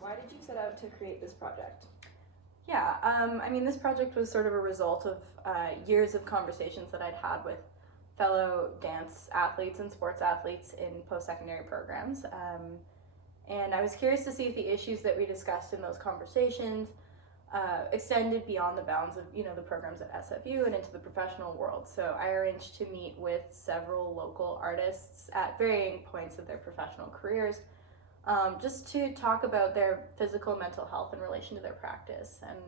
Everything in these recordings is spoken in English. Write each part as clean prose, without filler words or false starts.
Why did you set out to create this project? Yeah, this project was sort of a result of years of conversations that I'd had with fellow dance athletes and sports athletes in post-secondary programs. And I was curious to see if the issues that we discussed in those conversations extended beyond the bounds of, the programs at SFU and into the professional world. So I arranged to meet with several local artists at varying points of their professional careers, just to talk about their physical and mental health in relation to their practice. And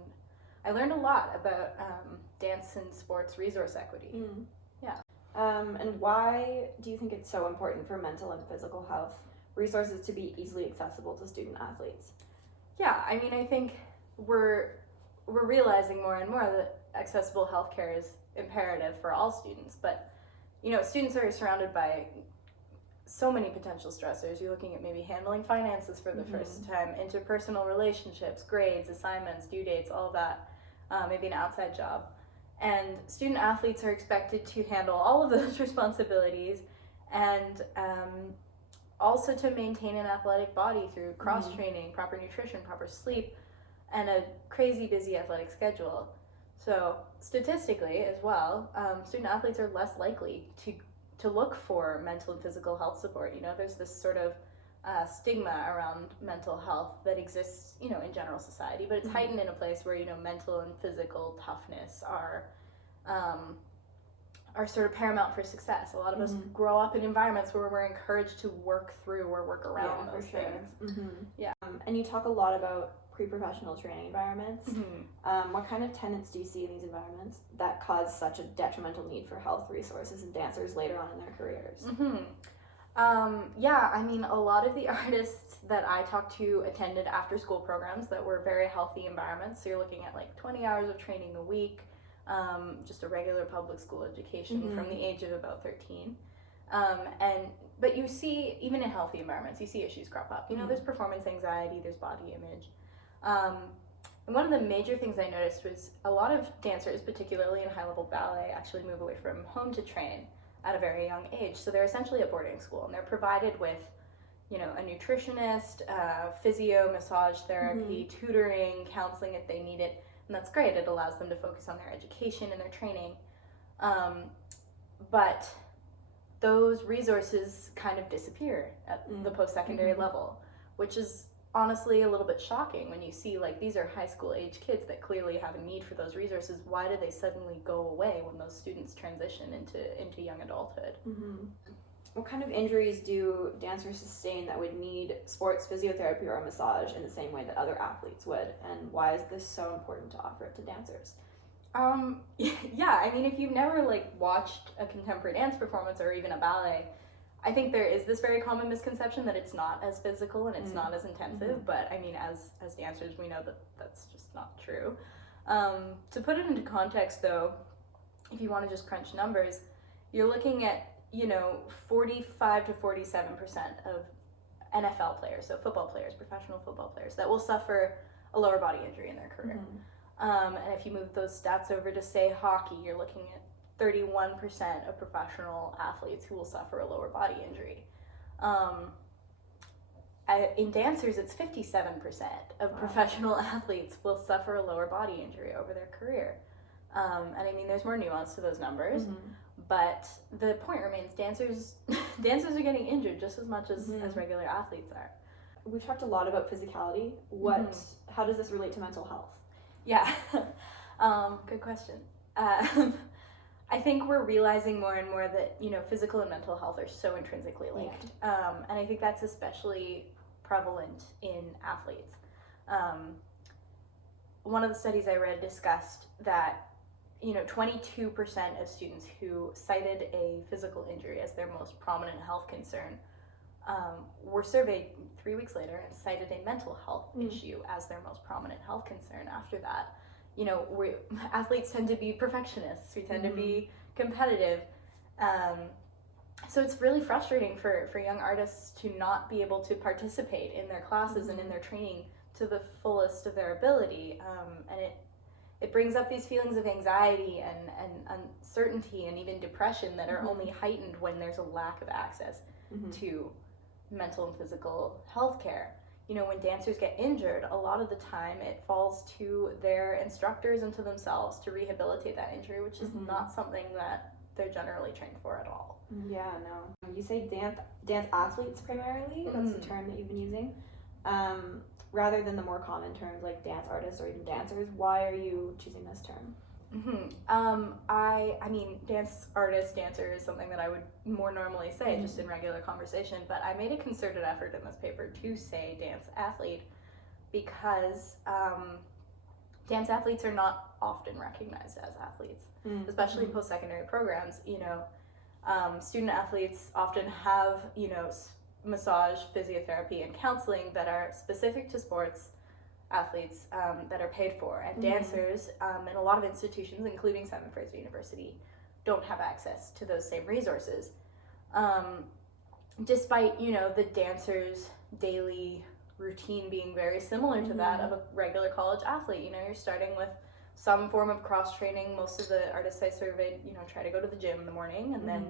I learned a lot about dance and sports resource equity. Yeah. And why do you think it's so important for mental and physical health resources to be easily accessible to student athletes? Yeah, I think we're realizing more and more that accessible healthcare is imperative for all students, but students are surrounded by so many potential stressors. You're looking at maybe handling finances for the first time, interpersonal relationships, grades, assignments, due dates, all of that, maybe an outside job. And student athletes are expected to handle all of those responsibilities and also to maintain an athletic body through cross-training, proper nutrition, proper sleep, and a crazy busy athletic schedule. So statistically as well, student athletes are less likely to look for mental and physical health support. There's this sort of stigma around mental health that exists, in general society, but it's heightened in a place where, mental and physical toughness are sort of paramount for success. A lot of us grow up in environments where we're encouraged to work through or work around those things. Yeah. And you talk a lot about pre-professional training environments. What kind of tenets do you see in these environments that cause such a detrimental need for health resources in dancers later on in their careers? A lot of the artists that I talked to attended after-school programs that were very healthy environments. So you're looking at like 20 hours of training a week, just a regular public school education from the age of about 13. But you see, even in healthy environments, you see issues crop up. There's performance anxiety, there's body image. And one of the major things I noticed was a lot of dancers, particularly in high-level ballet, actually move away from home to train at a very young age. So they're essentially at boarding school, and they're provided with, a nutritionist, physio, massage therapy, tutoring, counseling if they need it. And that's great. It allows them to focus on their education and their training. But those resources kind of disappear at the post-secondary level, which is honestly a little bit shocking when you see these are high school age kids that clearly have a need for those resources. Why do they suddenly go away when those students transition into young adulthood? What kind of injuries do dancers sustain that would need sports physiotherapy or a massage in the same way that other athletes would? And why is this so important to offer it to dancers? If you've never watched a contemporary dance performance or even a ballet, I think there is this very common misconception that it's not as physical and it's not as intensive, but as dancers, we know that that's just not true. To put it into context though, if you want to just crunch numbers, you're looking at 45 to 47% of NFL players, so football players, professional football players, that will suffer a lower body injury in their career. And if you move those stats over to, say, hockey, you're looking at 31% of professional athletes who will suffer a lower body injury. In dancers, it's 57% of professional athletes will suffer a lower body injury over their career. There's more nuance to those numbers, but the point remains, dancers are getting injured just as much as regular athletes are. We've talked a lot about physicality. How does this relate to mental health? Yeah, good question. I think we're realizing more and more that, physical and mental health are so intrinsically linked. And I think that's especially prevalent in athletes. One of the studies I read discussed that, 22% of students who cited a physical injury as their most prominent health concern were surveyed 3 weeks later and cited a mental health issue as their most prominent health concern after that. Athletes tend to be perfectionists. We tend to be competitive. So it's really frustrating for young artists to not be able to participate in their classes and in their training to the fullest of their ability. And it brings up these feelings of anxiety and uncertainty and even depression that are only heightened when there's a lack of access to mental and physical health care. when dancers get injured, a lot of the time it falls to their instructors and to themselves to rehabilitate that injury, which is not something that they're generally trained for at all. Yeah, no. You say dance athletes primarily, that's the term that you've been using, rather than the more common terms like dance artists or even dancers. Why are you choosing this term? I mean, dance artist, dancer is something that I would more normally say just in regular conversation, but I made a concerted effort in this paper to say dance athlete because dance athletes are not often recognized as athletes, especially in post-secondary programs. Student athletes often have, massage, physiotherapy, and counseling that are specific to sports athletes that are paid for, and dancers in a lot of institutions, including Simon Fraser University, don't have access to those same resources. Despite the dancers' daily routine being very similar to that of a regular college athlete. You're starting with some form of cross training. Most of the artists I surveyed, try to go to the gym in the morning, and then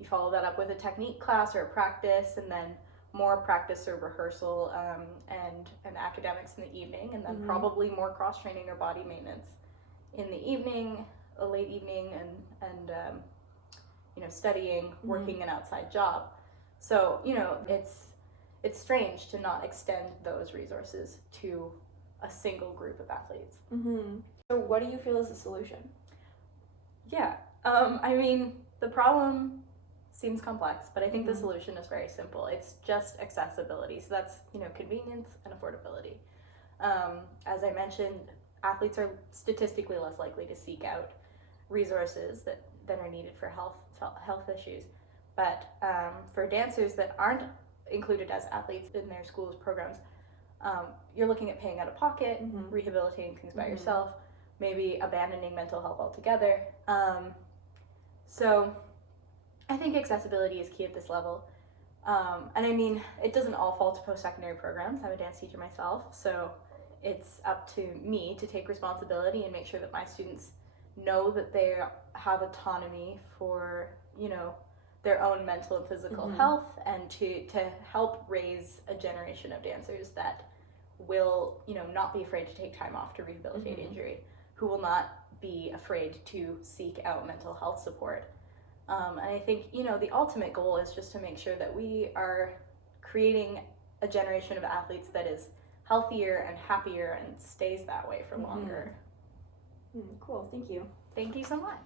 you follow that up with a technique class or a practice, and then more practice or rehearsal and academics in the evening, and then probably more cross training or body maintenance in the evening, a late evening, and studying, working an outside job. So it's strange to not extend those resources to a single group of athletes. So what do you feel is the solution? Yeah, I mean, the problem seems complex, but I think the solution is very simple. It's just accessibility. So that's, convenience and affordability. As I mentioned, athletes are statistically less likely to seek out resources that are needed for health issues. But for dancers that aren't included as athletes in their school's programs, you're looking at paying out of pocket, rehabilitating things by yourself, maybe abandoning mental health altogether. So I think accessibility is key at this level. And I mean, it doesn't all fall to post-secondary programs. I'm a dance teacher myself, so it's up to me to take responsibility and make sure that my students know that they have autonomy for, their own mental and physical health, and to help raise a generation of dancers that will, not be afraid to take time off to rehabilitate injury, who will not be afraid to seek out mental health support. And I think, the ultimate goal is just to make sure that we are creating a generation of athletes that is healthier and happier and stays that way for longer. Cool, thank you. Thank you so much.